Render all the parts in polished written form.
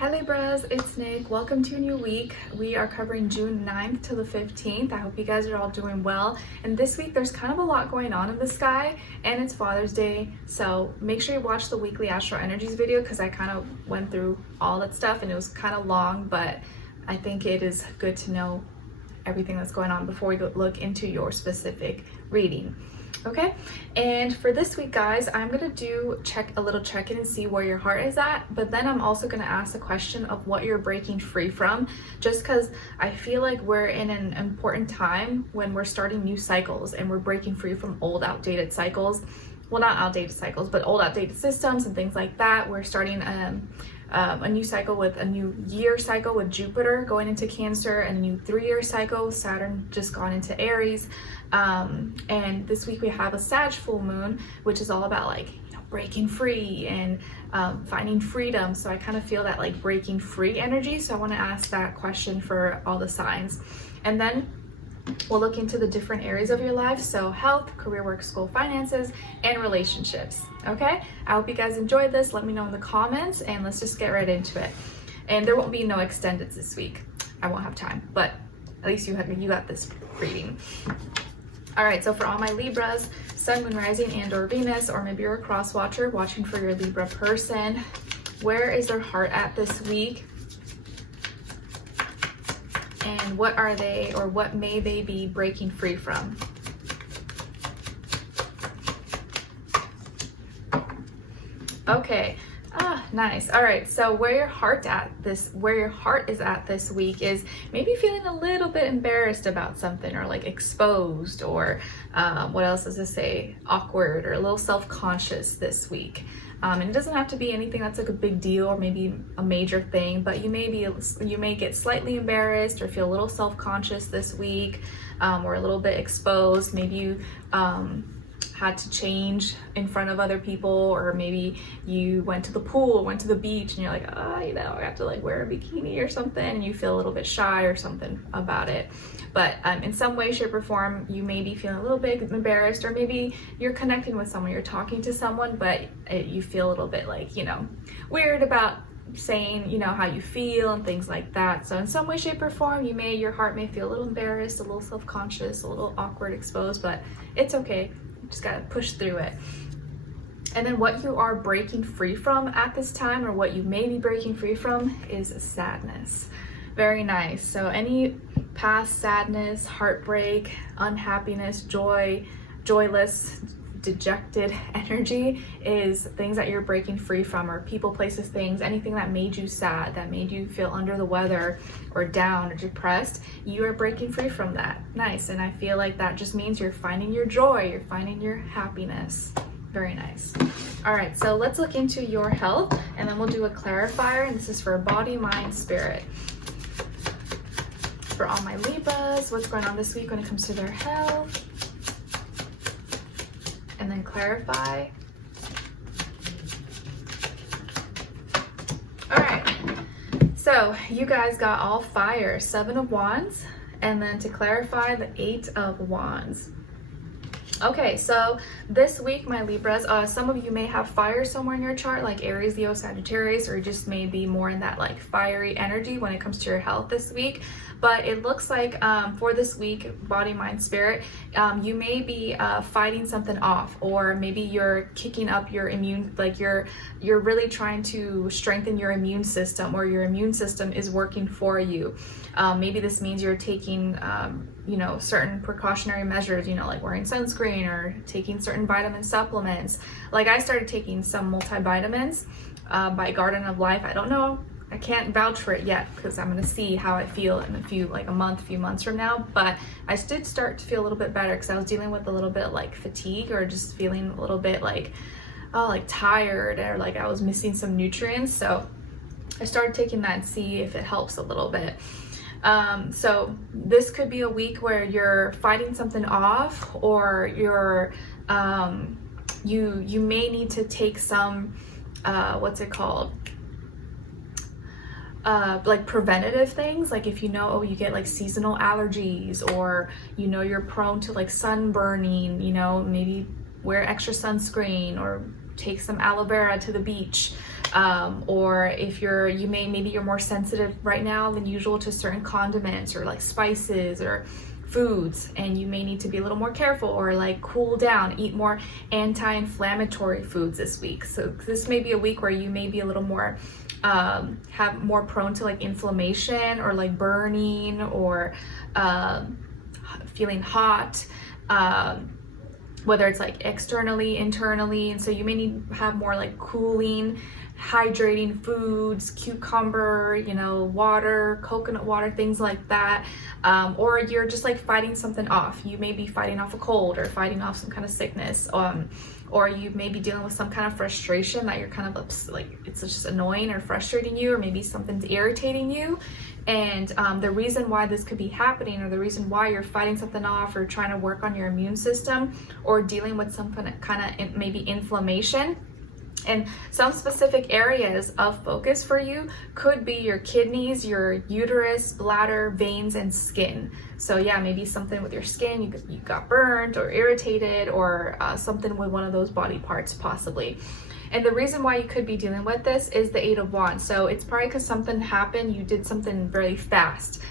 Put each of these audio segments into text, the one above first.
Hi Libras, it's Nick. Welcome to a new week. We are covering June 9th to the 15th. I hope you guys are all doing well. And this week there's kind of a lot going on in the sky and it's Father's Day. So make sure you watch the weekly Astro Energies video because I kind of went through all that stuff and it was kind of long, but I think it is good to know everything that's going on before we look into your specific reading. Okay, and for this week, guys, I'm gonna do a little check-in and see where your heart is at, but then I'm also gonna ask the question of what you're breaking free from, just because I feel like we're in an important time when we're starting new cycles and we're breaking free from old outdated cycles. Well, not outdated cycles, but old outdated systems and things like that. We're starting a new cycle with a new year cycle with Jupiter going into Cancer, and a new 3-year cycle, Saturn just gone into Aries. And this week we have a Sag full moon, which is all about like, breaking free and finding freedom. So I kind of feel that like breaking free energy. So I want to ask that question for all the signs. And then we'll look into the different areas of your life. So health, career, work, school, finances, and relationships. Okay, I hope you guys enjoyed this. Let me know in the comments and let's just get right into it. And there won't be no extendeds this week. I won't have time, but at least you got this reading. All right, so for all my Libras, Sun, Moon, Rising, and or Venus, or maybe you're a cross watcher watching for your Libra person, where is their heart at this week? And what are they, or what may they be breaking free from? Okay, nice. All right, so where your heart is at this week is maybe feeling a little bit embarrassed about something, or like exposed, or what else does this say? Awkward, or a little self-conscious this week. And it doesn't have to be anything that's like a big deal or maybe a major thing, but you may get slightly embarrassed or feel a little self-conscious this week, or a little bit exposed. Maybe you had to change in front of other people, or maybe you went to the pool, went to the beach, and you're like, I have to like wear a bikini or something, and you feel a little bit shy or something about it. But in some way, shape, or form, you may be feeling a little bit embarrassed, or maybe you're connecting with someone, you're talking to someone, but you feel a little bit like, weird about saying, how you feel and things like that. So in some way, shape, or form, your heart may feel a little embarrassed, a little self-conscious, a little awkward, exposed, but it's okay. Just gotta push through it. And then what you are breaking free from at this time, or what you may be breaking free from, is sadness. Very nice. So any past sadness, heartbreak, unhappiness, joyless, dejected energy is things that you're breaking free from, or people, places, things, anything that made you sad, that made you feel under the weather or down or depressed. You are breaking free from that. Nice. And I feel like that just means you're finding your joy, you're finding your happiness. Very nice. All right, so let's look into your health, and then we'll do a clarifier, and this is for body, mind, spirit. For all my Libras, what's going on this week when it comes to their health? And then clarify. All right, so you guys got all fire, 7 of Wands, and then to clarify, the 8 of Wands. Okay, so this week, my Libras, some of you may have fire somewhere in your chart, like Aries, Leo, Sagittarius, or just may be more in that like fiery energy when it comes to your health this week. But it looks like for this week, body, mind, spirit, you may be fighting something off, or maybe you're kicking up your immune, like you're really trying to strengthen your immune system, or your immune system is working for you. Maybe this means you're taking certain precautionary measures, like wearing sunscreen or taking certain vitamin supplements. Like I started taking some multivitamins by Garden of Life. I don't know, I can't vouch for it yet because I'm gonna see how I feel in a few months from now. But I did start to feel a little bit better because I was dealing with a little bit like fatigue, or just feeling a little bit like tired, or like I was missing some nutrients. So I started taking that and see if it helps a little bit. So this could be a week where you're fighting something off, or you're you may need to take some what's it called, like preventative things, like if you get like seasonal allergies, or you're prone to like sunburning, maybe wear extra sunscreen, or take some aloe vera to the beach. Or if maybe you're more sensitive right now than usual to certain condiments or like spices or foods, and you may need to be a little more careful or like cool down, eat more anti-inflammatory foods this week. So this may be a week where you may be a little more have more prone to like inflammation or like burning or feeling hot, whether it's like externally, internally. And so you may need to have more like cooling, hydrating foods, cucumber, water, coconut water, things like that. Or you're just like fighting something off. You may be fighting off a cold or fighting off some kind of sickness. Or you may be dealing with some kind of frustration that you're kind of like, it's just annoying or frustrating you, or maybe something's irritating you. And the reason why this could be happening, or the reason why you're fighting something off or trying to work on your immune system or dealing with some kind of maybe inflammation, and some specific areas of focus for you could be your kidneys, your uterus, bladder, veins, and skin. So yeah, maybe something with your skin, you got burnt or irritated, or something with one of those body parts possibly. And the reason why you could be dealing with this is the Eight of Wands. So it's probably because something happened, you did something very fast.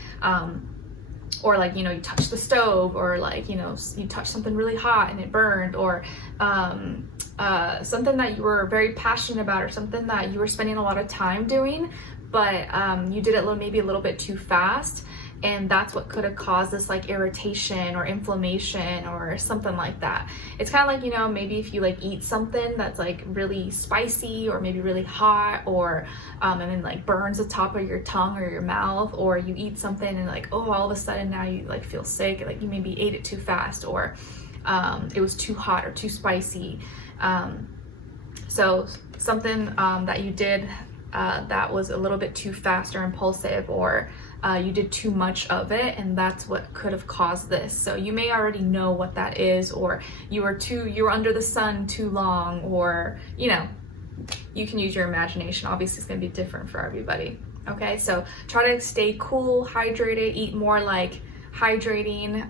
Or like, you touched the stove, or like, you touched something really hot and it burned, or something that you were very passionate about, or something that you were spending a lot of time doing, but you did it maybe a little bit too fast. And that's what could have caused this like irritation or inflammation or something like that. It's kind of like, maybe if you like eat something that's like really spicy or maybe really hot, or and then like burns the top of your tongue or your mouth, or you eat something and like, oh, all of a sudden now you like feel sick, like you maybe ate it too fast, or it was too hot or too spicy. So something that you did that was a little bit too fast or impulsive, or you did too much of it, and that's what could have caused this. So you may already know what that is, or you were under the sun too long, or you can use your imagination. Obviously it's going to be different for everybody. Okay, so try to stay cool, hydrated, eat more like hydrating,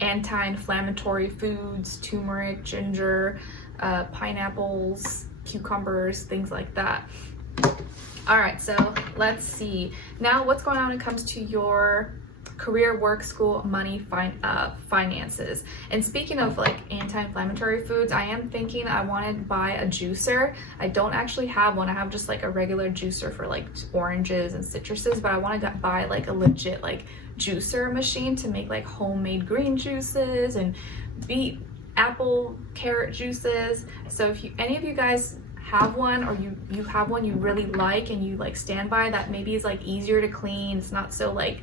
anti-inflammatory foods, turmeric, ginger, pineapples, cucumbers, things like that. All right, so let's see. Now what's going on when it comes to your career, work, school, money, finances. And speaking of like anti-inflammatory foods, I am thinking I want to buy a juicer. I don't actually have one. I have just like a regular juicer for like oranges and citruses, but I want to buy like a legit like juicer machine to make like homemade green juices and beet, apple, carrot juices. So if any of you guys have one, or you have one you really like and you like stand by, that maybe is like easier to clean, it's not so like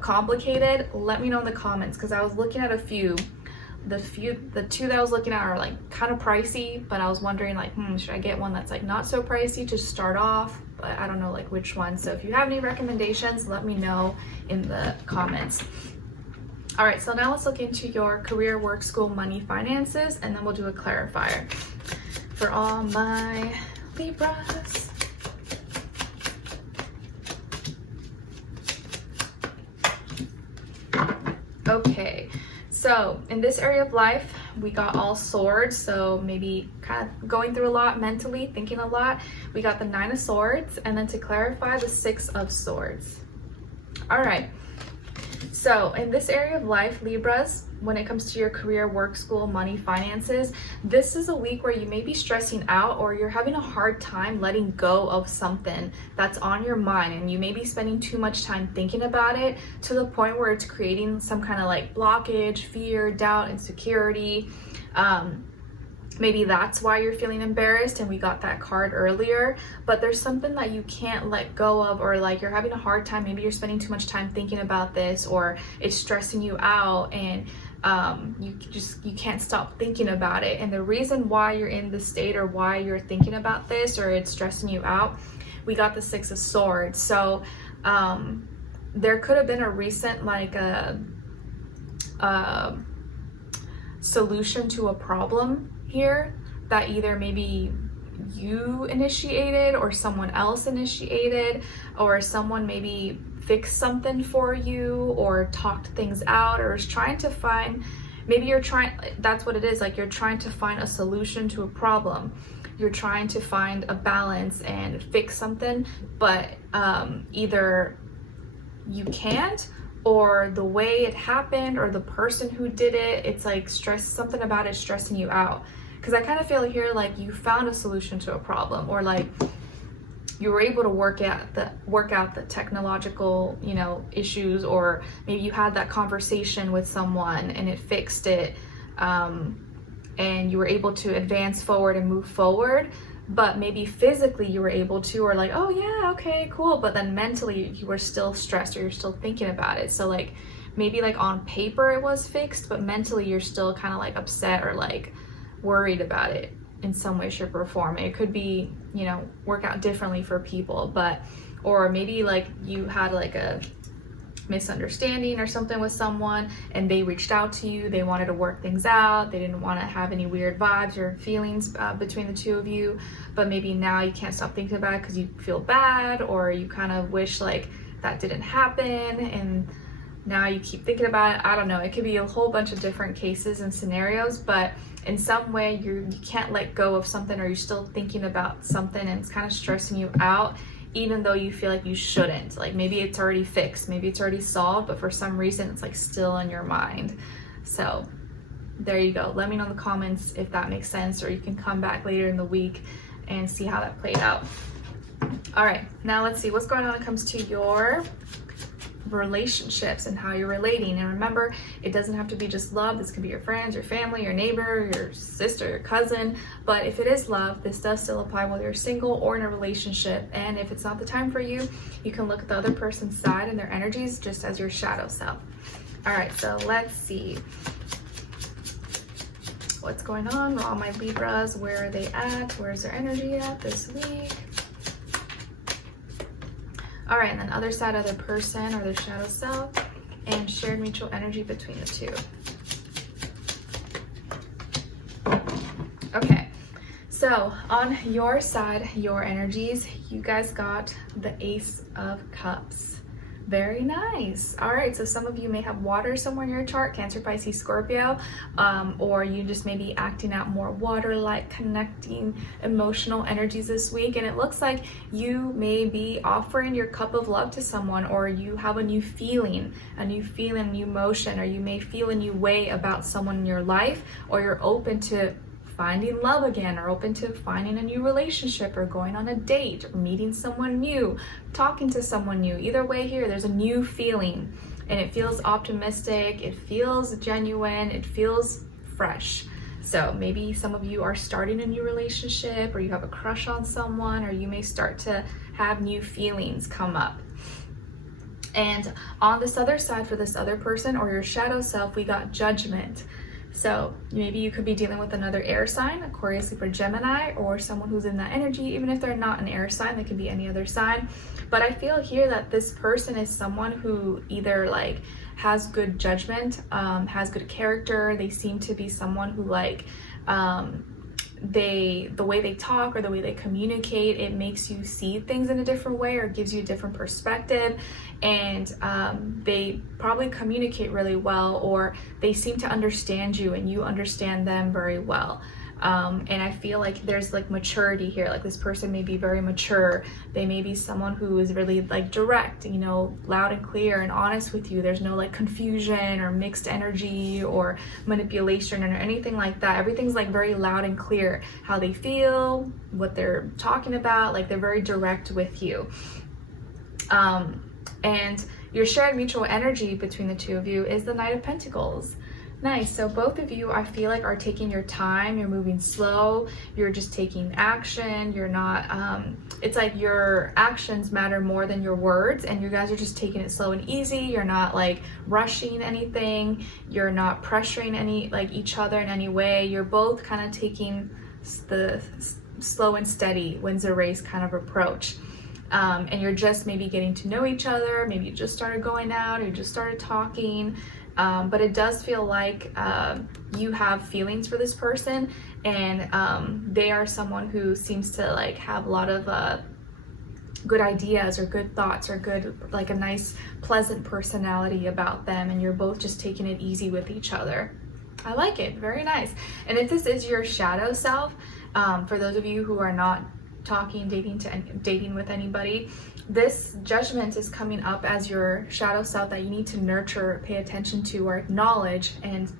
complicated, let me know in the comments, because I was looking at the two that I was looking at are like kind of pricey, but I was wondering like, should I get one that's like not so pricey to start off, but I don't know like which one. So if you have any recommendations, let me know in the comments. All right, so now let's look into your career, work, school, money, finances, and then we'll do a clarifier for all my Libras. Okay, so in this area of life, we got all swords, so maybe kind of going through a lot mentally, thinking a lot. We got the Nine of Swords, and then to clarify, the Six of Swords. All right, so in this area of life, Libras, when it comes to your career, work, school, money, finances, this is a week where you may be stressing out, or you're having a hard time letting go of something that's on your mind, and you may be spending too much time thinking about it to the point where it's creating some kind of like blockage, fear, doubt, insecurity. Maybe that's why you're feeling embarrassed, and we got that card earlier, but there's something that you can't let go of, or like you're having a hard time, maybe you're spending too much time thinking about this, or it's stressing you out, and you can't stop thinking about it. And the reason why you're in this state, or why you're thinking about this, or it's stressing you out, we got the Six of Swords. So there could have been a recent like a solution to a problem here that either maybe you initiated, or someone else initiated, or someone maybe fixed something for you, or talked things out, or is trying to find maybe you're trying, that's what it is, like you're trying to find a solution to a problem. You're trying to find a balance and fix something, but either you can't, or the way it happened, or the person who did it, it's like something about it stressing you out. Because I kind of feel here like you found a solution to a problem, or like you were able to work out the technological, you know, issues, or maybe you had that conversation with someone and it fixed it, and you were able to advance forward and move forward. But maybe physically you were able to, or like, oh yeah, okay, cool, but then mentally you were still stressed, or you're still thinking about it. So like maybe like on paper it was fixed, but mentally you're still kind of like upset or like worried about it in some way, shape, or form. It could be, you know, work out differently for people, but, or maybe like you had like a misunderstanding or something with someone and they reached out to you, they wanted to work things out, they didn't want to have any weird vibes or feelings between the two of you, but maybe now you can't stop thinking about it because you feel bad, or you kind of wish like that didn't happen, and now you keep thinking about it. I don't know, it could be a whole bunch of different cases and scenarios, but in some way you can't let go of something, or you're still thinking about something and it's kind of stressing you out, even though you feel like you shouldn't. Like maybe it's already fixed, maybe it's already solved, but for some reason it's like still in your mind. So there you go. Let me know in the comments if that makes sense, or you can come back later in the week and see how that played out. All right, now let's see what's going on when it comes to your relationships and how you're relating. And remember, it doesn't have to be just love. This could be your friends, your family, your neighbor, your sister, your cousin. But if it is love, this does still apply whether you're single or in a relationship. And if it's not the time for you, you can look at the other person's side and their energies just as your shadow self. All right, so let's see what's going on. All my Libras, where are they at? Where's their energy at this week? All right, and then other side, other person or their shadow self, and shared mutual energy between the two. Okay, so on your side, your energies, you guys got the Ace of Cups. Very nice. All right, so some of you may have water somewhere in your chart, Cancer, Pisces, Scorpio, or you just may be acting out more water-like, connecting emotional energies this week. And it looks like you may be offering your cup of love to someone, or you have a new feeling, a new emotion, or you may feel a new way about someone in your life, or you're open to finding love again, or open to finding a new relationship, or going on a date, or meeting someone new, talking to someone new. Either way here, there's a new feeling, and it feels optimistic, it feels genuine, it feels fresh. So maybe some of you are starting a new relationship, or you have a crush on someone, or you may start to have new feelings come up. And on this other side, for this other person or your shadow self, we got Judgment. So maybe you could be dealing with another air sign, Aquarius, Libra, Gemini, or someone who's in that energy. Even if they're not an air sign, they could be any other sign. But I feel here that this person is someone who either like has good judgment, has good character. They seem to be someone who like, the way they talk or the way they communicate, it makes you see things in a different way, or gives you a different perspective. And they probably communicate really well, or they seem to understand you and you understand them very well. And I feel like there's like maturity here. Like this person may be very mature. They may be someone who is really like direct, you know, loud and clear and honest with you. There's no like confusion or mixed energy or manipulation or anything like that. Everything's like very loud and clear, how they feel, what they're talking about. Like they're very direct with you. And your shared mutual energy between the two of you is the Knight of Pentacles. Nice. So both of you, I feel like, are taking your time. You're moving slow. You're just taking action. You're not, it's like your actions matter more than your words, and you guys are just taking it slow and easy. You're not like rushing anything. You're not pressuring each other in any way. You're both kind of taking the slow and steady, wins a race kind of approach. And you're just maybe getting to know each other. Maybe you just started going out, or you just started talking. But it does feel like you have feelings for this person, and they are someone who seems to like have a lot of good ideas or good thoughts, or good, like a nice pleasant personality about them, and you're both just taking it easy with each other. I like it. Very nice. And if this is your shadow self, for those of you who are not talking, dating with anybody, this judgment is coming up as your shadow self that you need to nurture, pay attention to, or acknowledge, and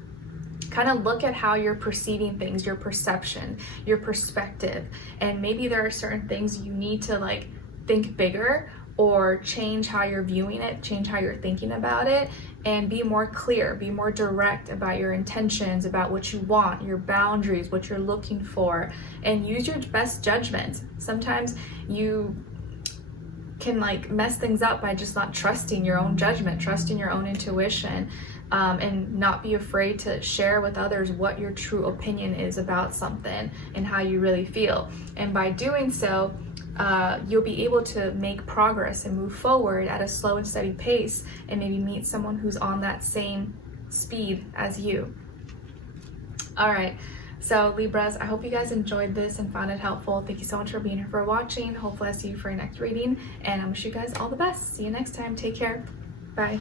kind of look at how you're perceiving things, your perception, your perspective. And maybe there are certain things you need to like think bigger, or change how you're viewing it, change how you're thinking about it, and be more clear, be more direct about your intentions, about what you want, your boundaries, what you're looking for, and use your best judgment. Sometimes you can like mess things up by just not trusting your own judgment, trusting your own intuition, and not be afraid to share with others what your true opinion is about something and how you really feel. And by doing so, you'll be able to make progress and move forward at a slow and steady pace, and maybe meet someone who's on that same speed as you. All right, so Libras, I hope you guys enjoyed this and found it helpful. Thank you so much for being here, for watching. Hopefully I see you for your next reading, and I wish you guys all the best. See you next time. Take care. Bye.